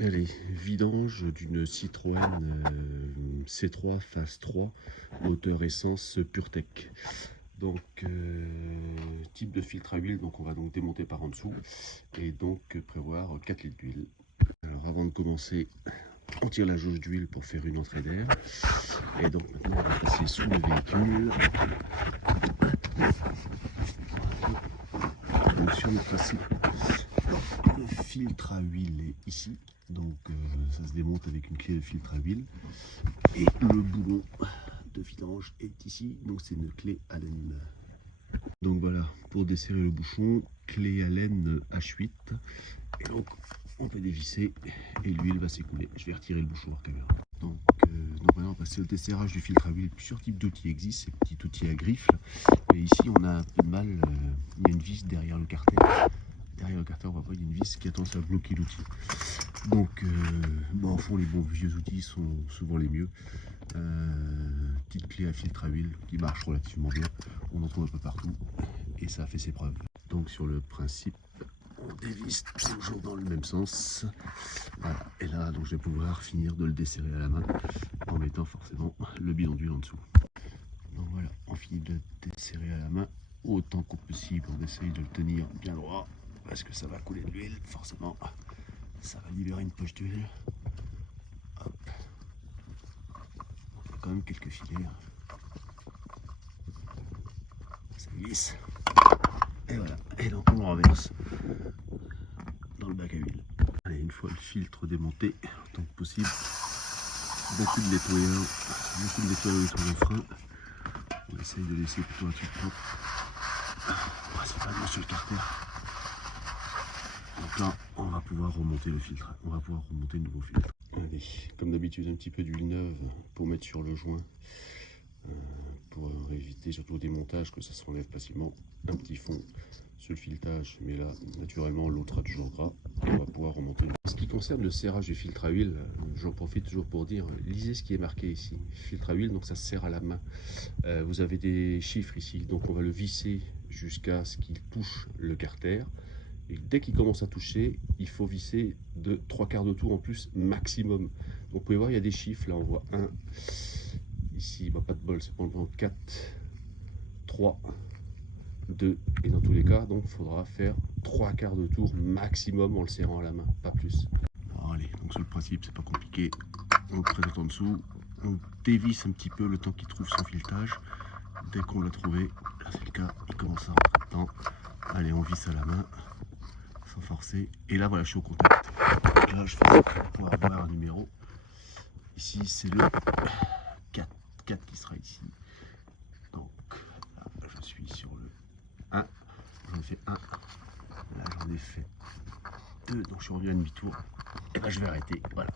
Allez, vidange d'une Citroën C3 Phase 3, moteur essence PureTech. Donc, type de filtre à huile, donc on va donc démonter par en dessous et donc prévoir 4 litres d'huile. Alors avant de commencer, on tire la jauge d'huile pour faire une entrée d'air. Et donc maintenant on va passer sous le véhicule. Donc sur le principe, le filtre à huile est ici. Donc ça se démonte avec une clé de filtre à huile. Et le boulon de vidange est ici. Donc c'est une clé Allen. Donc voilà, pour desserrer le bouchon, clé Allen H8. Et donc on va dévisser et l'huile va s'écouler. Je vais retirer le bouchon hors caméra. Donc maintenant on va passer au desserrage du filtre à huile. Plusieurs types d'outils existent, ces petits outils à griffe. Mais ici on a un peu de mal, il y a une vis derrière le carter. Derrière le carter on voit pas, il y a une vis qui a tendance à bloquer l'outil. Donc au fond les bons vieux outils sont souvent les mieux. Petite clé à filtre à huile qui marche relativement bien. On en trouve un peu partout et ça a fait ses preuves. Donc sur le principe, on dévisse toujours dans le même sens. Voilà. Et là, donc, je vais pouvoir finir de le desserrer à la main en mettant forcément le bidon d'huile en dessous. Donc voilà, on finit de le desserrer à la main autant que possible. On essaye de le tenir bien droit parce que ça va couler de l'huile, forcément. Ça va libérer une poche d'huile. Hop. On fait quand même quelques filets. Ça glisse. Et voilà. Et donc on le renverse dans le bac à huile. Allez, une fois le filtre démonté, autant que possible, beaucoup de nettoyage autour des freins. On essaye de laisser plutôt un truc propre, principalement sur le carter. Donc là, on va pouvoir remonter le filtre, on va pouvoir remonter le nouveau filtre. Allez, comme d'habitude, un petit peu d'huile neuve pour mettre sur le joint, pour éviter surtout au démontage que ça se enlève facilement. Un petit fond sur le filetage, mais là, naturellement, l'eau sera toujours gras et on va pouvoir remonter. En ce qui concerne le serrage du filtre à huile, j'en profite toujours pour dire, lisez ce qui est marqué ici. Filtre à huile, donc ça se serre à la main. Vous avez des chiffres ici, donc on va le visser jusqu'à ce qu'il touche le carter. Et dès qu'il commence à toucher, il faut visser de 3/4 de tour en plus maximum. Donc vous pouvez voir, il y a des chiffres, là on voit 1, ici, bah, pas de bol, c'est pendant 4, 3, 2, et dans tous les cas, donc il faudra faire 3/4 de tour maximum en le serrant à la main, pas plus. Alors allez, donc sur le principe, c'est pas compliqué, on le présente en dessous, on dévisse un petit peu le temps qu'il trouve son filetage. Dès qu'on l'a trouvé, là c'est le cas, il commence à rentrer dedans. Allez, on visse à la main, sans forcer. Et là, voilà, je suis au contact. Donc là, je fais ça pour avoir un numéro. Ici, c'est le 4, 4 qui sera ici. Donc là, je suis sur le 1. J'en ai fait 1. Là, j'en ai fait 2. Donc je suis rendu à demi-tour. Et ben, je vais arrêter. Voilà.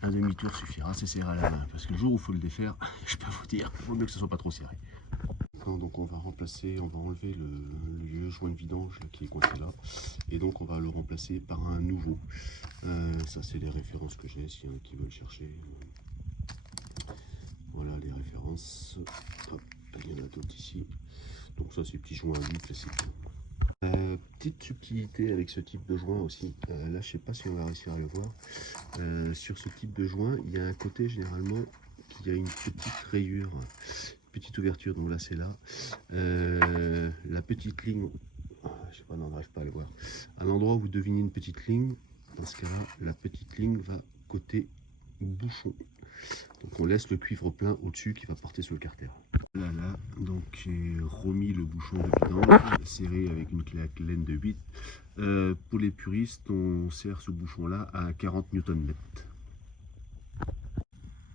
Un demi-tour suffira, c'est serré à la main. Parce que le jour où il faut le défaire, je peux vous dire, il vaut mieux que ce soit pas trop serré. Donc on va remplacer, on va enlever le vieux joint de vidange qui est coincé là, et donc on va le remplacer par un nouveau. Ça c'est les références que j'ai, s'il y en a qui veulent chercher. Voilà les références. Hop, il y en a d'autres ici. Donc ça c'est petit joint à lui classique. Petite subtilité avec ce type de joint aussi, là je sais pas si on va réussir à le voir, sur ce type de joint il y a un côté généralement qui a une petite rayure, petite ouverture, donc là c'est là, la petite ligne, je sais pas, non, on n'arrive pas à le voir, à l'endroit où vous devinez une petite ligne, dans ce cas là la petite ligne va côté bouchon, donc on laisse le cuivre plein au dessus qui va porter sur le carter. Là, donc j'ai remis le bouchon de vidange serré avec une clé à laine de 8. Pour les puristes, on serre ce bouchon là à 40 Nm.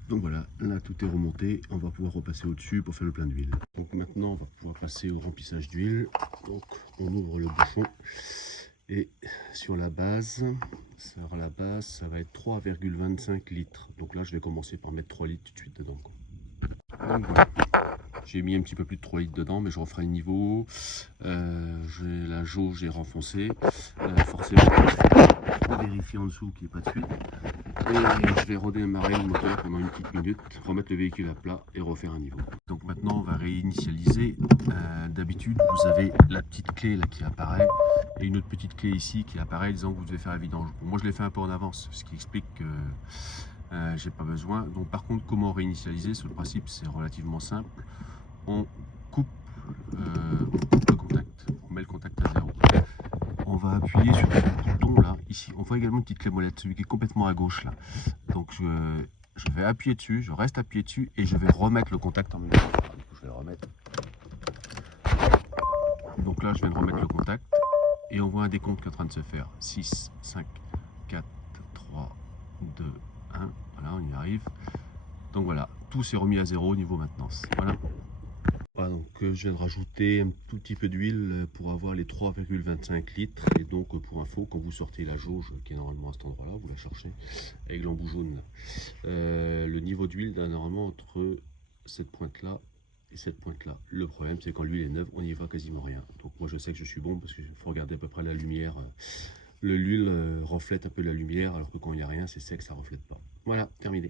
Donc voilà, là tout est remonté, on va pouvoir repasser au dessus pour faire le plein d'huile. Donc maintenant on va pouvoir passer au remplissage d'huile. Donc on ouvre le bouchon et sur la base, ça va être 3,25 litres. Donc là je vais commencer par mettre 3 litres tout de suite dedans. Donc voilà. J'ai mis un petit peu plus de 3 litres dedans, mais je referai le niveau. La jauge est renfoncée. Forcément, je vais vérifier en dessous qu'il n'y ait pas de fuite. Et je vais redémarrer le moteur pendant une petite minute, remettre le véhicule à plat et refaire un niveau. Donc maintenant on va réinitialiser. D'habitude vous avez la petite clé là qui apparaît et une autre petite clé ici qui apparaît disant que vous devez faire la vidange. Bon, moi je l'ai fait un peu en avance, ce qui explique que j'ai pas besoin. Donc par contre comment réinitialiser, ce principe c'est relativement simple. On coupe le contact, on met le contact à 0. On va appuyer sur ce bouton là, ici. On voit également une petite clé molette, celui qui est complètement à gauche là. Donc je vais appuyer dessus, je reste appuyé dessus et je vais remettre le contact en même temps. Je vais le remettre. Donc là je viens de remettre le contact et on voit un décompte qui est en train de se faire. 6, 5, 4, 3, 2, 1. Voilà, on y arrive. Donc voilà, tout s'est remis à 0 au niveau maintenance. Voilà. Voilà, donc je viens de rajouter un tout petit peu d'huile pour avoir les 3,25 litres. Et donc pour info, quand vous sortez la jauge qui est normalement à cet endroit là, vous la cherchez avec l'embout jaune là. Le niveau d'huile normalement entre cette pointe là et cette pointe là. Le problème c'est quand l'huile est neuve, on n'y voit quasiment rien. Donc moi je sais que je suis bon parce qu'il faut regarder à peu près la lumière. L'huile reflète un peu la lumière alors que quand il n'y a rien c'est sec, ça reflète pas. Voilà, terminé.